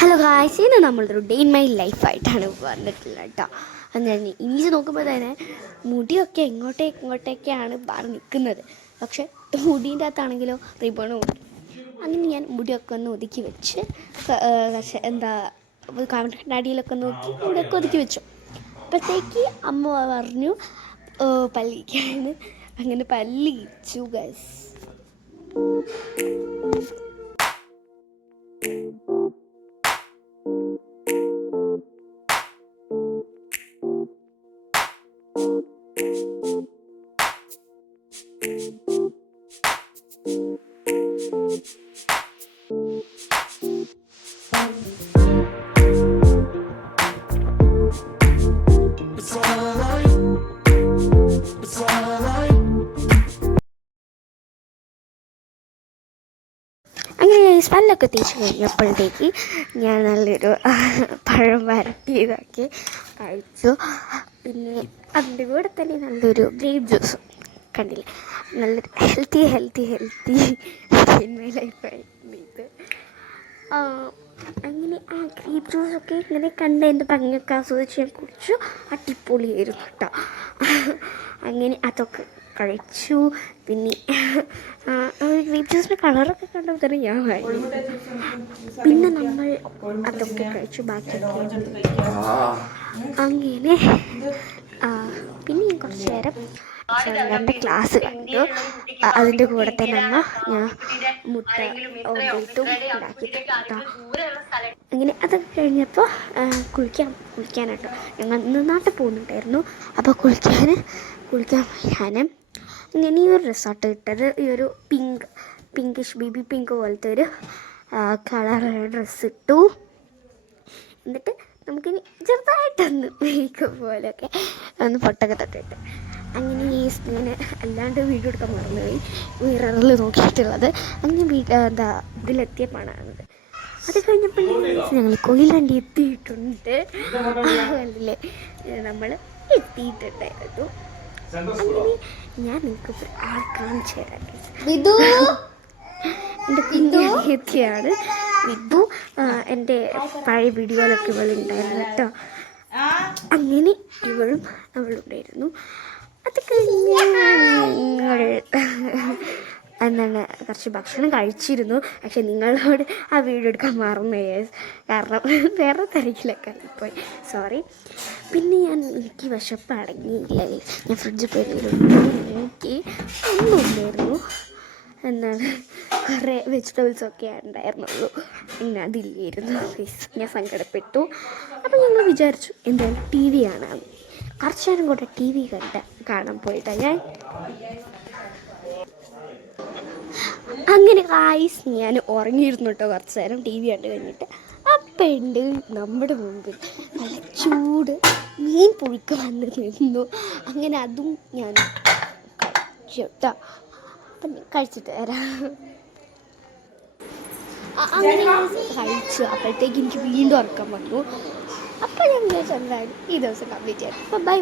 Hello guys, ഇന്ന് നമ്മളൊരു day in my ലൈഫായിട്ടാണ് വന്നിട്ടുള്ളത് കേട്ടോ. ഞാൻ ഇനിച്ച് നോക്കുമ്പോൾ തന്നെ മുടിയൊക്കെ ഇങ്ങോട്ടേക്കാണ് മാറി നിൽക്കുന്നത്. പക്ഷേ മുടീൻ്റെ അകത്താണെങ്കിലോ റിബണും. അങ്ങനെ ഞാൻ മുടിയൊക്കെ ഒന്ന് ഒതുക്കി വെച്ച് കണ്ണാടിയിലൊക്കെ നോക്കി മുടിയൊക്കെ ഒതുക്കി വെച്ചു. അപ്പോഴത്തേക്ക് അമ്മ പറഞ്ഞു പല്ലിക്കാണ്. അങ്ങനെ പല്ലിച്ചു ഗൈസ്. അങ്ങനെ പല്ലൊക്കെ തേച്ച് കഴിഞ്ഞപ്പോഴത്തേക്ക് ഞാൻ നല്ലൊരു പഴം വരട്ടിയതൊക്കെ കഴിച്ചു. പിന്നെ അതിൻ്റെ കൂടെ തന്നെ നല്ലൊരു ഗ്രേപ്പ് ജ്യൂസും കണ്ടില്ലേ. നല്ലൊരു ഹെൽത്തി ലൈഫായിരുന്നു ഇത്. അങ്ങനെ ആ ഗ്രേപ്പ് ജ്യൂസൊക്കെ ഇങ്ങനെ കണ്ട് എൻ്റെ ഭംഗിയൊക്കെ ആസ്വദിച്ച് ഞാൻ കുടിച്ചു. അടിപൊളിയായിരുന്നു കേട്ടോ. അങ്ങനെ അതൊക്കെ കഴിച്ചു. പിന്നെ ഗ്രേപ്പ് ജ്യൂസിൻ്റെ കളറൊക്കെ കണ്ടപ്പോൾ തന്നെ ഞാൻ വാങ്ങി. പിന്നെ നമ്മൾ അതൊക്കെ കഴിച്ചു. ബാക്കിയൊക്കെ അങ്ങനെ പിന്നെ ഞാൻ കുറച്ച് നേരം എൻ്റെ ക്ലാസ് കണ്ടു. അതിൻ്റെ കൂടെ തന്നെ അമ്മ ഞാൻ മുട്ട ഓംലേറ്റും ഉണ്ടാക്കിയിട്ടുണ്ട്. അങ്ങനെ അതൊക്കെ കഴിഞ്ഞപ്പോൾ കുളിക്കാനാട്ടോ ഞങ്ങൾ ഇന്ന് നാട്ടിൽ പോകുന്നുണ്ടായിരുന്നു. അപ്പോൾ കുളിക്കാൻ ഞാൻ ഇങ്ങനെ ഈ ഒരു റിസോർട്ട് ഇട്ടത് ഈ ഒരു പിങ്കിഷ് ബേബി പിങ്ക് പോലത്തെ ഒരു കളർ ഡ്രസ്സ് ഇട്ടു. എന്നിട്ട് നമുക്കിനി ചെറുതായിട്ടൊന്ന് മേക്കപ്പ് പോലെയൊക്കെ ഒന്ന് പൊട്ടൊക്കെ തൊട്ടിട്ട് അങ്ങനെ ഇങ്ങനെ അല്ലാണ്ട് വീഡിയോ എടുക്കാൻ മറന്നുപോയി മിററിൽ നോക്കിയിട്ടുള്ളത്. അങ്ങനെ ഇതിലെത്തിയപ്പോഴാണ് കാണുന്നത്. അത് കഴിഞ്ഞപ്പോൾ ഞങ്ങൾ കൊയിലാണ്ടി എത്തിയിട്ടുണ്ട്. അല്ലേ നമ്മൾ എത്തിയിട്ടുണ്ടായിരുന്നു. അങ്ങനെ ഞാൻ നിങ്ങൾക്ക് ആൾ കാണിച്ചു തരാം. എൻ്റെ കുഞ്ഞിയാണ് വിധു. എൻ്റെ പഴയ വീഡിയോയിലൊക്കെ ഇവളുണ്ടായിരുന്നു കേട്ടോ. അങ്ങനെ അവളുണ്ടായിരുന്നു. അത് കഴിഞ്ഞ് എന്താണ് കുറച്ച് ഭക്ഷണം കഴിച്ചിരുന്നു. പക്ഷെ നിങ്ങളോട് ആ വീഡിയോ എടുക്കാൻ മറന്നു, കാരണം വേറെ തിരക്കിലൊക്കെ പോയി, സോറി. പിന്നെ എനിക്ക് വിശപ്പ് അടങ്ങിയില്ല. ഞാൻ ഫ്രിഡ്ജിൽ പോയി നോക്കി, ഒന്നുമില്ലായിരുന്നു. എന്താണ് കുറേ വെജിറ്റബിൾസൊക്കെ ഉണ്ടായിരുന്നുള്ളൂ. പിന്നെ അതില്ലായിരുന്നു. ഞാൻ സങ്കടപ്പെട്ടു. അപ്പം ഞങ്ങൾ വിചാരിച്ചു എന്തായാലും ടി വി കാണാം. കുറച്ച് നേരം കൂടെ ടി വി കാണാൻ പോയിട്ടാണ് ഞാൻ. അങ്ങനെ ഞാൻ ഉറങ്ങിയിരുന്നു കേട്ടോ കുറച്ച് നേരം ടി വി കണ്ട് കഴിഞ്ഞിട്ട്. അപ്പം ഉണ്ട് നമ്മുടെ മുമ്പിൽ നല്ല ചൂട് മീൻ പുഴുക്ക് വന്ന് നിന്നു. അങ്ങനെ അതും ഞാൻ കഴിച്ചു കേട്ടോ. അപ്പം കഴിച്ചിട്ട് വരാം. അങ്ങനെ കഴിച്ചു. അപ്പോഴത്തേക്ക് എനിക്ക് വീണ്ടും ഉറക്കം വന്നു. അപ്പോൾ ഞാൻ വിചാരിച്ചു എന്തായാലും ഈ ദിവസം കംപ്ലീറ്റ് ചെയ്യാം. അപ്പം ബൈ.